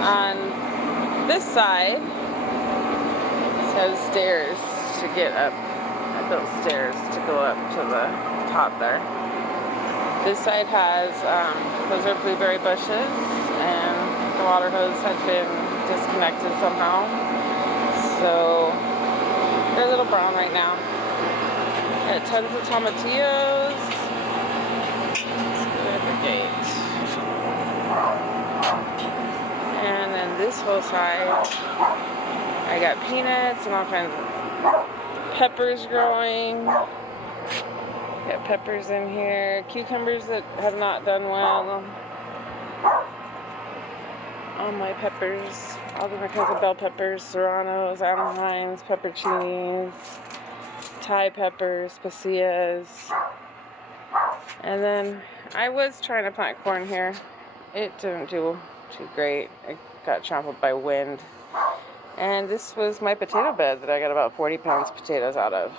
On this side, it has stairs to get up. I built stairs to go up to the top there. This side has, those are blueberry bushes, and the water hose had been disconnected somehow. So they're a little brown right now. Got tons of tomatillos. Let's go at the gate. And then this whole side, I got peanuts and all kinds of peppers growing. Got peppers in here. Cucumbers that have not done well. All my peppers. All different kinds of bell peppers, serranos, Anaheim's, pepperoncinis, Thai peppers, pasillas. And then I was trying to plant corn here. It didn't do too great. It got trampled by wind. And this was my potato bed that I got about 40 pounds of potatoes out of.